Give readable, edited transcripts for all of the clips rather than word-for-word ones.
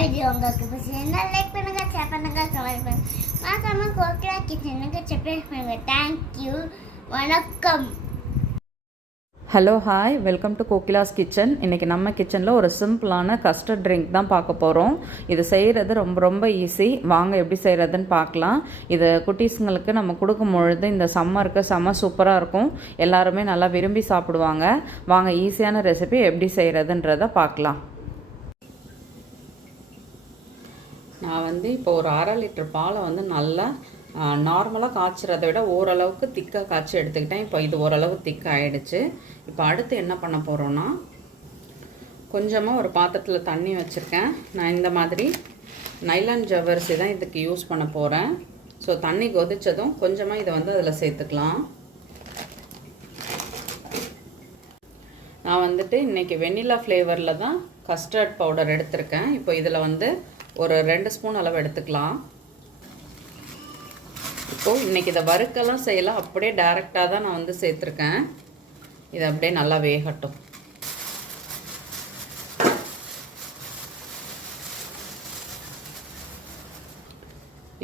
Video உங்களுக்கு பிடிச்சிருந்தா like பண்ணுங்க, ஷேர் பண்ணுங்க, கமெண்ட் பண்ணுங்க. மறக்காம கோகிலா கிச்சனுக்கு சப்ஸ்கிரைப் பண்ணுங்க. தேங்க்யூ, வணக்கம். Hello hi, welcome to Kokila's kitchen. இன்றைக்கி நம்ம கிச்சனில் ஒரு சிம்பிளான கஸ்டர்ட் ட்ரிங்க் தான் பார்க்க போகிறோம். இது செய்கிறது ரொம்ப ஈஸி. வாங்க எப்படி செய்கிறதுன்னு பார்க்கலாம். இது குட்டீஸுங்களுக்கு நம்ம கொடுக்கும் பொழுது இந்த சம்மருக்கு செம்ம சூப்பராக இருக்கும். எல்லாருமே நல்லா விரும்பி சாப்பிடுவாங்க. வாங்க ஈஸியான ரெசிபி எப்படி செய்கிறதுன்றதை பார்க்கலாம். நான் இப்போ ஒரு 1/2 லிட்டர் பாலை நல்லா நார்மலாக காய்ச்சறதை விட ஓரளவுக்கு திக்காக காய்ச்சி எடுத்துக்கிட்டேன். இப்போ இது ஓரளவு திக்காக ஆகிடுச்சு. இப்போ அடுத்து என்ன பண்ண போகிறோன்னா, கொஞ்சமாக ஒரு பாத்திரத்தில் தண்ணி வச்சுருக்கேன். நான் இந்த மாதிரி நைலான் ஜவ்வரிசி தான் இதுக்கு யூஸ் பண்ண போகிறேன். ஸோ தண்ணி கொதித்ததும் கொஞ்சமாக இதை அதில் சேர்த்துக்கலாம். நான் இன்றைக்கி வெண்ணிலா ஃப்ளேவரில் தான் கஸ்டர்ட் பவுடர் எடுத்திருக்கேன். இப்போ இதில் ஒரு 2 ஸ்பூன் அளவு எடுத்துக்கலாம். இப்போது இன்றைக்கி இதை வறுக்கெல்லாம் செய்யலாம், அப்படியே டைரெக்டாக தான் நான் சேர்த்துருக்கேன். இதை அப்படியே நல்லா வேகட்டும்.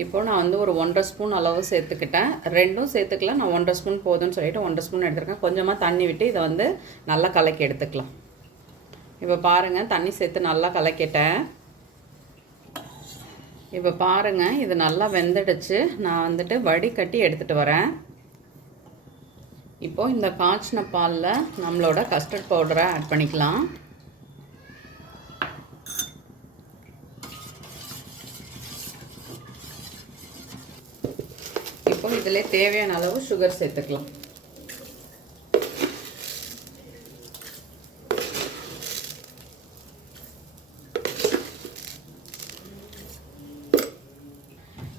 இப்போது நான் ஒரு 1.5 ஸ்பூன் அளவு சேர்த்துக்கிட்டேன். ரெண்டும் சேர்த்துக்கலாம். நான் 1.5 ஸ்பூன் போதும்னு சொல்லிவிட்டு 1.5 ஸ்பூன் எடுத்துருக்கேன். கொஞ்சமாக தண்ணி விட்டு இதை நல்லா கலக்கி எடுத்துக்கலாம். இப்போ பாருங்கள், தண்ணி சேர்த்து நல்லா கலக்கிட்டேன். இப்போ பாருங்கள், இது நல்லா வெந்துடுச்சு. நான் வடிகட்டி எடுத்துகிட்டு வரேன். இப்போது இந்த காய்ச்சின பாலில் நம்மளோட கஸ்டர்ட் பவுடரை ஆட் பண்ணிக்கலாம். இப்போ இதிலே தேவையான அளவு சுகர் சேர்த்துக்கலாம்.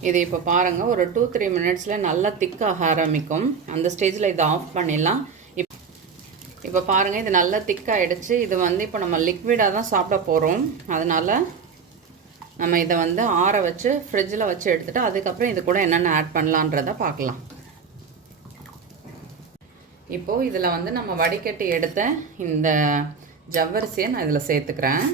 இது இப்போ பாருங்கள், ஒரு 2-3 மினிட்ஸில் நல்லா திக்காக ஆரம்பிக்கும். அந்த ஸ்டேஜில் இதை ஆஃப் பண்ணிடலாம். இப்போ பாருங்கள், இது நல்லா திக்காகிடுச்சு. இது இப்போ நம்ம லிக்விடாக தான் சாப்பிட போகிறோம். அதனால் நம்ம இதை ஆற வச்சு ஃப்ரிட்ஜில் வச்சு எடுத்துகிட்டு அதுக்கப்புறம் இது கூட என்னென்ன ஆட் பண்ணலான்றதை பார்க்கலாம். இப்போது இதில் நம்ம வடிகட்டி எடுத்த இந்த ஜவ்வரிசியை நான் இதில் சேர்த்துக்கிறேன்.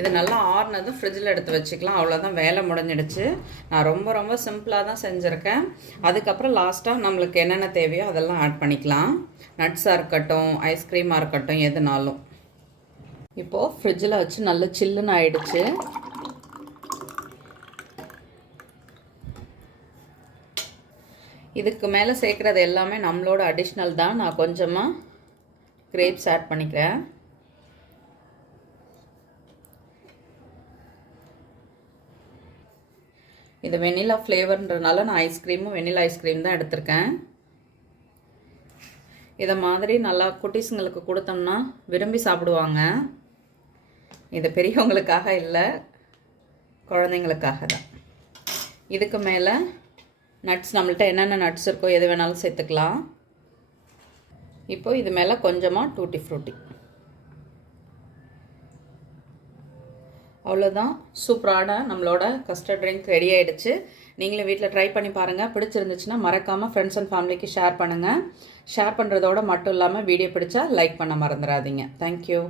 இது நல்லா ஆறுனதும் ஃப்ரிட்ஜில் எடுத்து வச்சுக்கலாம். அவ்வளோதான், வேலை முடிஞ்சிடுச்சு. நான் ரொம்ப சிம்பிளாக தான் செஞ்சுருக்கேன். அதுக்கப்புறம் லாஸ்ட்டாக நம்மளுக்கு என்னென்ன தேவையோ அதெல்லாம் ஆட் பண்ணிக்கலாம். நட்ஸாக இருக்கட்டும், ஐஸ்கிரீமாக இருக்கட்டும், எதுனாலும். இப்போது ஃப்ரிட்ஜில் வச்சு நல்லா சில்லுன்னு ஆயிடுச்சு. இதுக்கு மேலே சேர்க்குறது எல்லாமே நம்மளோட அடிஷ்னல் தான். நான் கொஞ்சமாக கிரேப்ஸ் ஆட் பண்ணிக்கிறேன். இது வெண்ணிலா ஃப்ளேவர்ன்றனால நான் ஐஸ்கிரீமும் வெண்ணிலா ஐஸ்கிரீம் தான் எடுத்திருக்கேன். இதை மாதிரி நல்லா குட்டீஸுங்களுக்கு கொடுத்தோம்னா விரும்பி சாப்பிடுவாங்க. இது பெரியவங்களுக்காக இல்லை, குழந்தைங்களுக்காக தான். இதுக்கு மேலே நட்ஸ், நம்மள்ட்ட என்னென்ன நட்ஸ் இருக்கோ எது வேணாலும் சேர்த்துக்கலாம். இப்போது இது மேலே கொஞ்சமாக டூட்டி ஃப்ரூட்டி. அவ்வளோதான், சூப்பரான நம்மளோட கஸ்டர்ட் ட்ரிங்க் ரெடி ஆகிடுச்சு. நீங்களும் வீட்டில் ட்ரை பண்ணி பாருங்கள். பிடிச்சிருந்துச்சுன்னா மறக்காமல் ஃப்ரெண்ட்ஸ் அண்ட் ஃபேமிலிக்கு ஷேர் பண்ணுங்கள். ஷேர் பண்ணுறதோடு மட்டும் இல்லாமல் வீடியோ பிடிச்சா லைக் பண்ண மறந்துடாதீங்க. தேங்க்யூ.